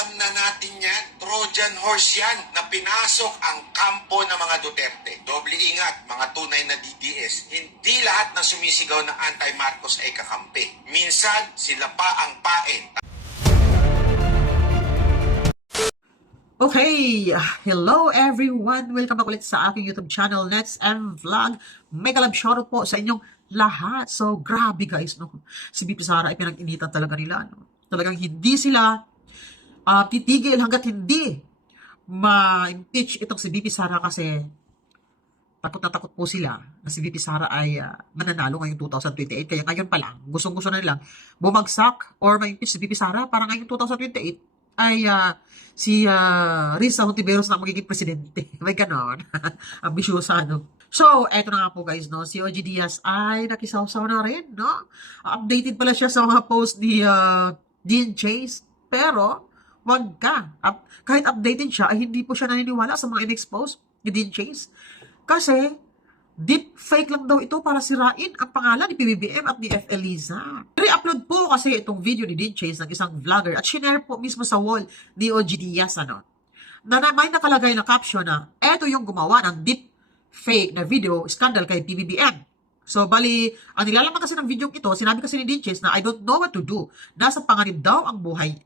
Alam na natin yan, Trojan horse yan na pinasok ang kampo ng mga Duterte. Doble ingat, mga tunay na DDS. Hindi lahat ng sumisigaw ng anti-Marcos ay kakampi. Minsan, sila pa ang pain. Okay, hello everyone! Welcome back ulit sa aking YouTube channel, Nets and Vlog. Mega love shoutout po sa inyong lahat. So, grabe guys, no? Si BP Sara ay pinag-initan talaga nila, no? Talagang hindi sila titigil hanggat hindi ma-impeach itong si BP Sara kasi takot na takot po sila na si BP Sara ay mananalo ngayong 2028. Kaya ngayon pa lang, gustong-gusto na nilang bumagsak or ma-impeach si BP Sara para ngayong 2028 ay si Risa Hontiveros na magiging presidente. May ganon. Ambisyosa, no? So, eto na nga po guys, no? Si OG Diaz ay nakisawsaw na rin, no? Updated pala siya sa mga post ni Dean Chase. Pero, wag ka. Kahit updated siya, ay hindi po siya naniniwala sa mga in-expose ni Dean Chase. Kasi, deep fake lang daw ito para sirain ang pangalan ni PBBM at ni F. Eliza. Re-upload po kasi itong video ni Dean Chase ng isang vlogger at shinare po mismo sa wall ni OG Diaz, ano, na may nakalagay na caption na eto yung gumawa ng deep fake na video scandal kay PBBM. So, bali, ang nilalaman kasi ng video ito, sinabi kasi ni Dean Chase na I don't know what to do. Nasa panganib daw ang buhay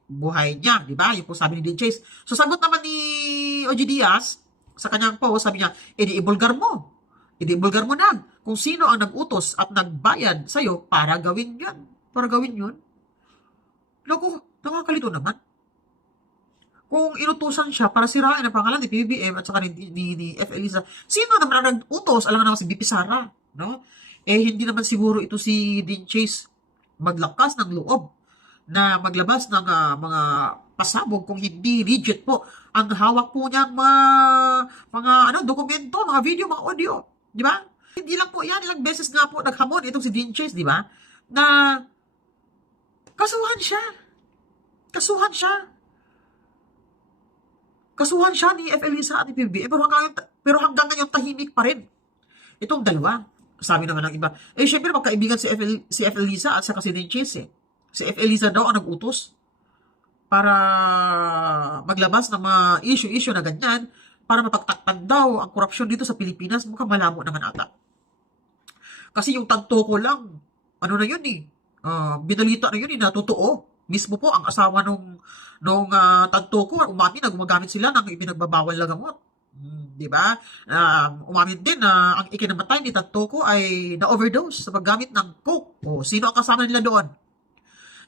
niya, di ba? Yung po sabi ni Dean Chase. So, sagot naman ni OG Diaz sa kanyang post, sabi niya, ibulgar mo. Ibulgar mo na kung sino ang nag-utos at nagbayad sa'yo para gawin yan. Para gawin yun. Naku, nakakalito naman. Kung inutusan siya para sirain ang pangalan ni PBBM at saka ni F. Eliza, sino naman ang nag-utos? Alam naman si BP Sara, no? Eh, hindi naman siguro ito si Dean Chase maglakas ng loob na maglabas ng mga pasabog kung hindi legit po ang hawak po niyang mga dokumento, mga video, mga audio. Di ba? Hindi lang po yan, ilang beses nga po naghamon itong si Dean Chase, di ba? Na kasuhan siya. Kasuhan siya ni F. Eliza at ni PBBM, pero hanggang ngayon tahimik pa rin itong dalawa. Sabi naman ng iba, syempre magkaibigan si F. Eliza at saka si Dean Chase, eh. Si F. Eliza daw ang nag-utos para maglabas ng mga issue na ganyan para mapagtakpan daw ang korupsyon dito sa Pilipinas. Mukhang malabo naman ata. Kasi yung tanto ko lang, ano na yun eh, binalita na yun eh, na totoo. Mismo po ang asawa nung tanto ko, umamin na gumagamit sila ng ipinagbabawal na gamot. Di ba? Umamin din na ang ikinamatay ni tanto ko ay na-overdose sa paggamit ng coke. O, sino ang kasama nila doon?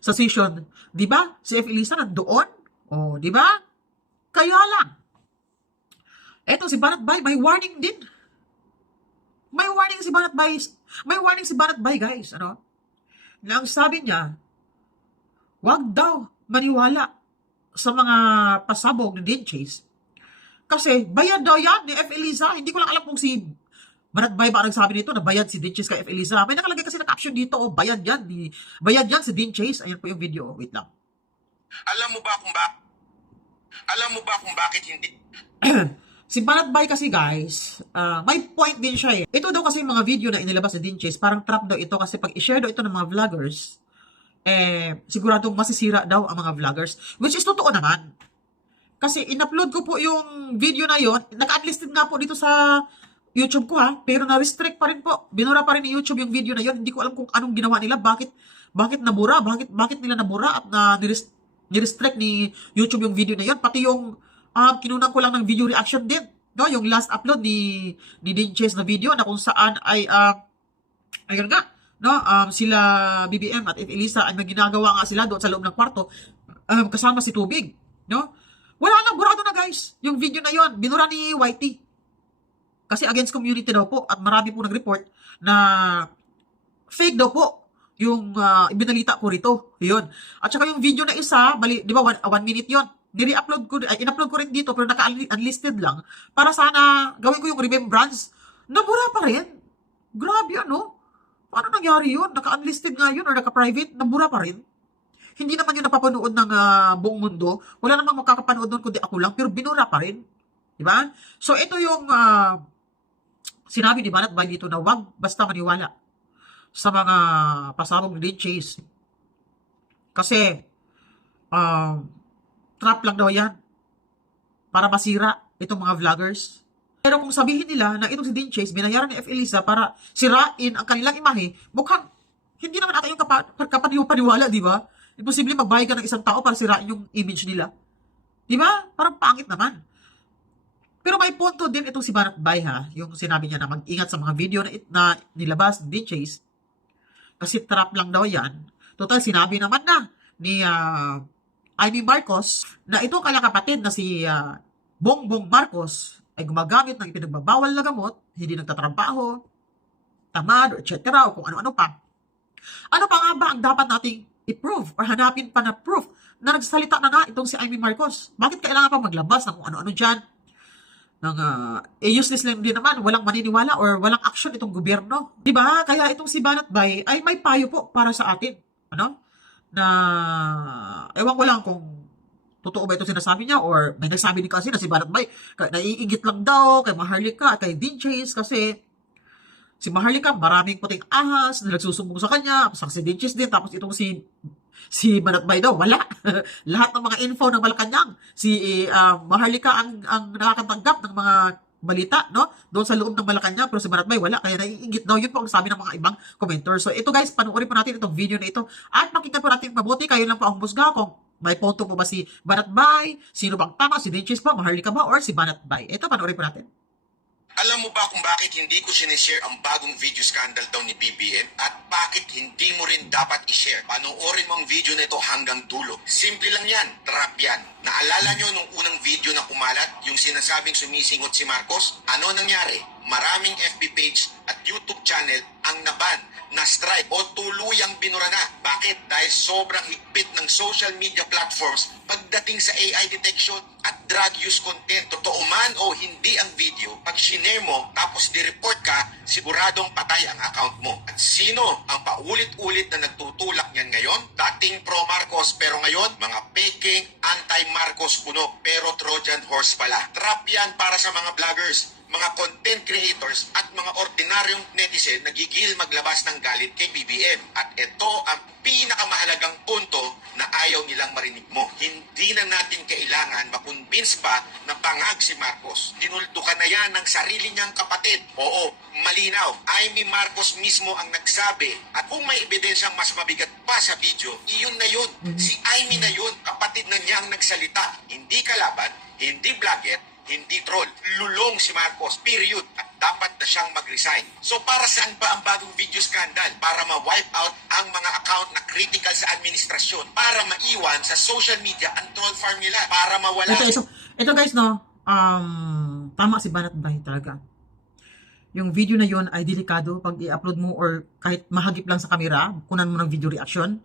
Sa session, di ba? Si F. Eliza nandoon? O, di ba? Kaya lang. Eto si Banat Bay, may warning din. May warning si Banat Bay. May warning si Banat Bay, guys. Ano? Na ang sabi niya, wag daw maniwala sa mga pasabog ni Dean Chase. Kasi bayad daw yan ni F. Eliza. Hindi ko lang alam kung si Banat Bay ba nagsabi nito na bayad si Dean Chase kay F. Eliza. May nakalagay kasi na caption dito, bayad yan si Dean Chase. Ayan po yung video. Wait lang. Alam mo ba kung bakit hindi? Si Banat Bay kasi guys, may point din siya eh. Ito daw kasi yung mga video na inilabas ni Dean Chase, parang trap daw ito kasi pag i-share daw ito ng mga vloggers, siguradong masisira daw ang mga vloggers. Which is totoo naman. Kasi in-upload ko po yung video na yon, naka-unlisted nga po dito sa YouTube ko pero na-restrict pa rin po. Binura pa rin ni YouTube yung video na yon. Hindi ko alam kung anong ginawa nila, bakit nabura, bakit nila nabura at ni-restrict ni YouTube yung video na yon. Pati yung kinunan ko lang ng video reaction din. No? Yung last upload ni Dean Chase na video na kung saan ay, ayun nga, no? Sila BBM at F. Eliza ay ginagawa nga sila doon sa loob ng kwarto kasama si Tubig. No? Wala na, burado na guys. Yung video na yon binura ni YT. Kasi against community daw po at marami po nag-report na fake daw po yung ibinalita ko rito. Yun. At saka yung video na isa, di ba, 1 minute yon, in-upload ko rin dito pero naka-unlisted lang para sana gawin ko yung remembrance. Nabura pa rin. Grabe ano? Paano nangyari yun? Naka-unlisted nga yun or naka-private, nabura pa rin. Hindi naman yun napapanood ng buong mundo. Wala namang makakapanood doon kundi ako lang pero binura pa rin. Diba? So ito yung sinabi ni Banat Bay dito na wag basta maniwala sa mga pasabog ni Dean Chase. Kasi trap lang daw yan para masira itong mga vloggers. Pero kung sabihin nila na itong si Dean Chase binayaran ni F. Elisa para sirain ang kanilang imahe, mukhang hindi naman ata yung kapaniwala, di ba? Imposible magbayad ka ng isang tao para sirain yung image nila. Di ba? Parang pangit naman. Pero may punto din itong si Banat Bay, ha? Yung sinabi niya na mag-ingat sa mga video na nilabas ni Dean Chase. Kasi trap lang daw yan. Total, sinabi naman na ni Amy Marcos na itong kanyang kapatid na si Bongbong Marcos ay gumagamit ng ipinagbabawal na gamot, hindi nagtatrabaho, tamad, etc. o kung ano-ano pa. Ano pa nga ba ang dapat nating i-prove or hanapin pa na proof na nagsalita na nga itong si Amy Marcos? Bakit kailangan pa maglabas ng kung ano-ano dyan? Useless lang din naman, walang maniniwala or walang action itong gobyerno. Diba? Kaya itong si Banat Bay ay may payo po para sa atin. Ano? Na, ewan ko lang kung totoo ba ito sinasabi niya or may nagsabi din kasi na si Banat Bay naiingit lang daw kay Maharlika at kay Dean Chase kasi si Maharlika maraming puting ahas na nagsusumbong sa kanya, si Dean Chase din, tapos itong si Banat Bay daw, wala. Lahat ng mga info ng Malacanang, si Maharlika ang nakakatanggap ng mga balita, no? Doon sa loob ng Malacanang, pero si Banat Bay wala, kaya naiingit daw. Yun po ang sabi ng mga ibang commenter. So ito guys, panoorin po natin itong video na ito at pakinggan po natin mabuti, kayo lang po ang musga kung may punto po ba si Banat Bay, sino bang tama, si Dean Chase ba, Maharlika ba, or si Banat Bay. Ito, panoorin po natin. Alam mo ba kung bakit hindi ko sinishare ang bagong video scandal daw ni BBM at bakit hindi mo rin dapat ishare? Panoorin mo ang video na ito hanggang dulo. Simple lang yan, trap yan. Naalala nyo nung unang video na kumalat, yung sinasabing sumisingot si Marcos? Ano nangyari? Maraming FB page at YouTube channel ang naban, na-strike o tuluyang binura na. Bakit? Dahil sobrang higpit ng social media platforms pagdating sa AI detection at drug use content. Totoo man o hindi ang video, pag shinare mo tapos di-report ka, siguradong patay ang account mo. At sino ang paulit-ulit na nagtutulak niyan ngayon? Dating pro-Marcos pero ngayon, mga peking anti-Marcos kuno pero Trojan horse pala. Trap yan para sa mga vloggers, mga content creators at mga ordinaryong netizen na gigil maglabas ng galit kay BBM. At ito ang pinakamahalagang punto na ayaw nilang marinig mo. Hindi na natin kailangan makonvince pa na bangag si Marcos. Dinuldukan na yan ng sarili niyang kapatid. Oo, malinaw. Amy Marcos mismo ang nagsabi. At kung may ebidensyang mas mabigat pa sa video, iyon na yun. Si Amy na yun. Kapatid na niya ang nagsalita. Hindi kalaban, hindi vlogger, hindi troll. Lulong si Marcos, period. At dapat na siyang mag-resign. So para saan ba ang bagong video scandal? Para ma-wipe out ang mga account na critical sa administrasyon. Para maiwan sa social media ang troll farm nila. Para mawala. Ito guys, no, tama si Banat Bay talaga. Yung video na yon ay delikado pag i-upload mo or kahit mahagip lang sa camera, kunan mo ng video reaction.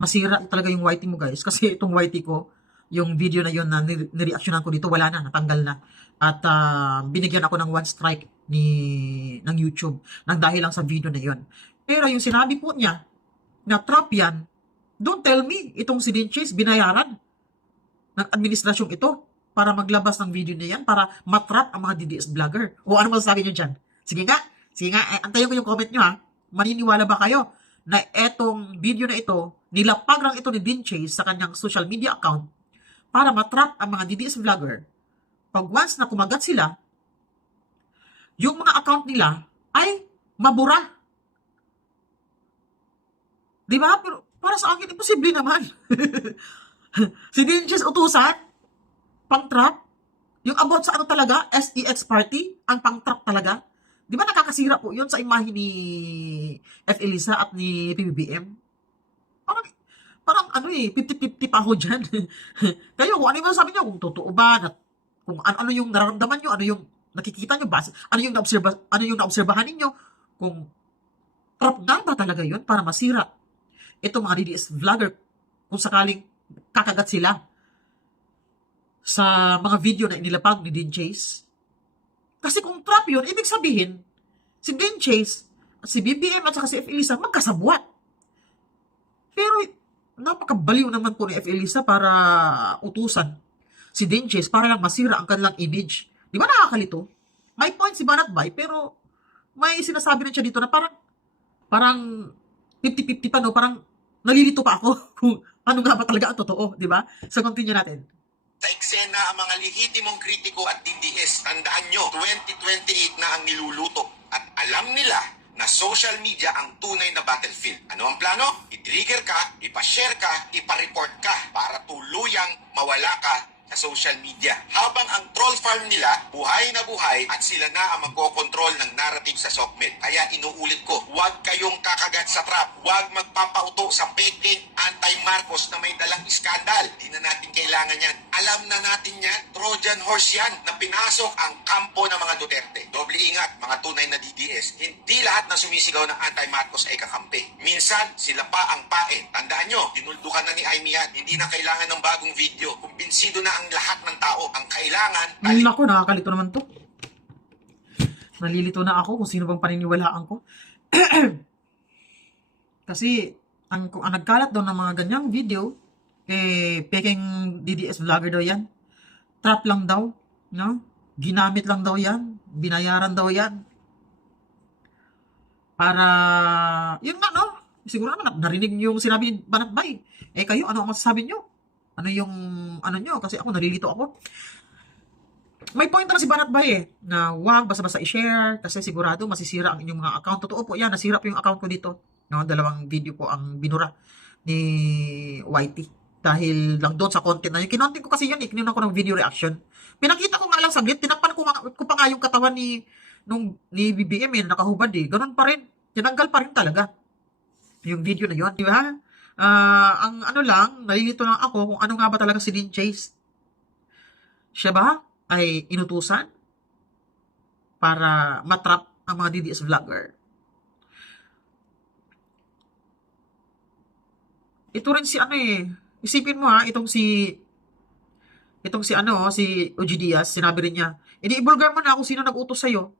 Masira talaga yung YT mo guys. Kasi itong YT ko, yung video na yon na nireactionan ko dito, wala na, natanggal na. At binigyan ako ng 1 strike ng YouTube nang dahil lang sa video na yon. Pero yung sinabi po niya na trap yan, don't tell me itong si Dean Chase binayaran ng administrasyong ito para maglabas ng video na yan, para matrap ang mga DDS vlogger. O ano masasabi niyo dyan? Sige nga, antayin ko yung comment nyo ha. Maniniwala ba kayo na etong video na ito, nilapag lang ito ni Dean Chase sa kanyang social media account para matrap ang mga DDS vlogger? Pag once na kumagat sila, yung mga account nila ay mabura. Diba? Pero para sa akin, imposible naman. Si Dean Chase utusan, pang-trap. Yung about sa ano talaga, SEX party, ang pang-trap talaga. Di ba nakakasira po yun sa imahe ni F. Elisa at ni PBBM? Parang 50-50 pa ako dyan. Kayo, kung ano yung sabi nyo, kung totoo ba, kung ano yung nararamdaman nyo, ano yung nakikita nyo, ano yung naobserbahan ninyo, kung trap nga ba talaga yun para masira itong mga DDS vlogger kung sakaling kakagat sila sa mga video na inilapag ni Dean Chase. Kasi kung trap yun, ibig sabihin, si Dean Chase, si BBM at saka si F. Elisa magkasabwat. Pero napakabaliw naman po ni F. Elisa para utusan si Dean Chase para lang masira ang kanilang image. Di ba nakakalito? May point si Banat Bay, pero may sinasabi rin siya dito na parang 50-50 pa, no? Parang nalilito pa ako kung ano nga ba talaga ang totoo, di ba? So, continue natin. eksena ang mga lehitimong kritiko at DDS. Tandaan nyo, 2028 na ang niluluto. At alam nila na social media ang tunay na battlefield. Ano ang plano? I-trigger ka, ipashare ka, ipareport ka para tuluyang mawala ka sa social media. Habang ang troll farm nila, buhay na buhay at sila na ang magkokontrol ng narrative sa SOCMED. Kaya inuulit ko, huwag kayong kakagat sa trap. Huwag magpapauto sa peking anti-Marcos na may dalang iskandal. Di na natin kailangan yan. Alam na natin yan. Trojan horse yan na pinasok ang kampo ng mga Duterte. Doble ingat, mga tunay na DDS. Hindi lahat ng sumisigaw ng anti-Marcos ay kakampi. Minsan, sila pa ang pae. Tandaan nyo, dinuldukan na ni Aimee yan. Hindi na kailangan ng bagong video. Kumbinsido na ang lahat ng tao. Ang kailangan, Naku, nakakalito naman to. Nalilito na ako kung sino bang paniniwalaan ko. Kasi, ang nagkalat daw ng mga ganyang video, peking DDS vlogger daw yan. Trap lang daw, no? Ginamit lang daw yan. Binayaran daw yan. Para, yun nga, no? Siguro naman, narinig yung sinabi ni Banatbay. Kayo, ano ang masasabi nyo? Ano yung, ano nyo? Kasi ako, nalilito ako. May point naman si Banatbay na huwag basta-basta i-share kasi sigurado masisira ang inyong mga account. Totoo po yan, nasira po yung account ko dito. No, 2 video po ang binura ni YT. Dahil lang doon sa content na yun. Kinontent ko kasi yun kinunan ko ng video reaction. Pinakita ko nga lang saglit, tinakpan ko pa nga yung katawan ni BBM nakahubad Ganun pa rin. Tinanggal pa rin talaga yung video na yun. Di ba? Ang ano lang, nalilito lang ako kung ano nga ba talaga si Lynn Chase. Siya ba ay inutusan para matrap ang mga DDS vlogger? Ito rin si isipin mo itong si OG Diaz, sinabi rin niya, i-bulgar mo na kung sino nag-utos sa'yo.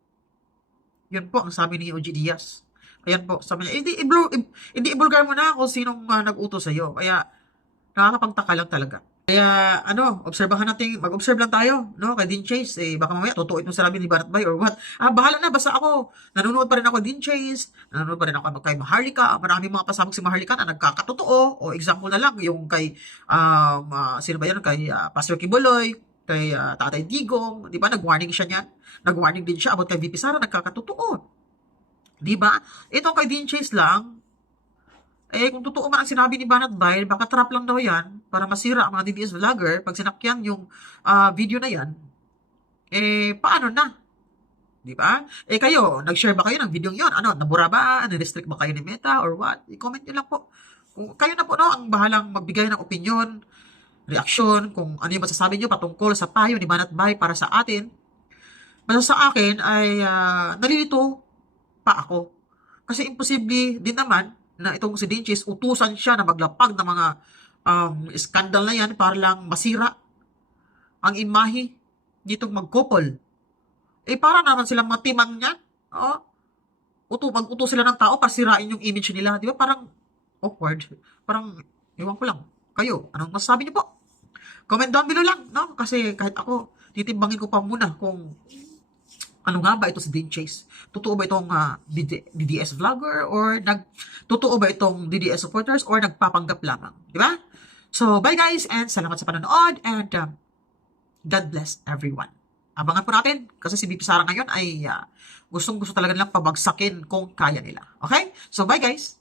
Yun po ang sabi ni OG Diaz. Ayan po, sabi niya, hindi i-bulgar mo na kung sinong nag-utos sa'yo. Kaya, nakakapagtaka lang talaga. Kaya, obserbahan natin, mag-observe lang tayo, no, kay Dean Chase. Baka mamaya, totoo itong sinabi ni Banatbay or what. Bahala na, basta ako, nanonood pa rin ako Dean Chase, nanonood pa rin ako kay Maharlika, maraming mga pasabog si Maharlika na nagkakatotoo, o example na lang, yung kay, sino ba yan, kay Pastor Kibuloy, kay Tatay Digong, di ba, nag-warning siya niyan. Nag-warning din siya about kay VP Sara, nagkakatotoo. Di ba? Ito kay Dean Chase lang, kung totoo man ang sinabi ni Banatbay, baka trap lang daw yan para masira ang mga DDS vlogger pag sinakyan yung video na yan. Paano na? Di ba? Kayo, nag-share ba kayo ng video yon? Nabura ba? Restrict ba kayo ni Meta or what? I-comment nyo lang po. Kung kayo na po, ang bahalang magbigay ng opinion, reaksyon, kung ano yung masasabi nyo patungkol sa payo ni Banatbay para sa atin. Basta sa akin ay nalilito pa ako. Kasi imposible din naman na itong si Dean Chase, utusan siya na maglapag ng mga skandal na yan para lang masira ang imahe nitong magkopol. Para naman silang matimang niyan. Mag-utos sila ng tao para sirain yung image nila. Di ba? Parang awkward. Parang, iwan ko lang. Kayo, anong masasabi niyo po? Comment down below lang, no? Kasi kahit ako, titimbangin ko pa muna kung ano nga ba ito si Dean Chase? Totoo ba itong DDS vlogger or totoo ba itong DDS supporters or nagpapanggap lamang? Di ba? So, bye guys and salamat sa panonood and God bless everyone. Abangan po natin kasi si BP Sara ngayon ay gustong-gusto talaga nilang pabagsakin kung kaya nila. Okay? So, bye guys!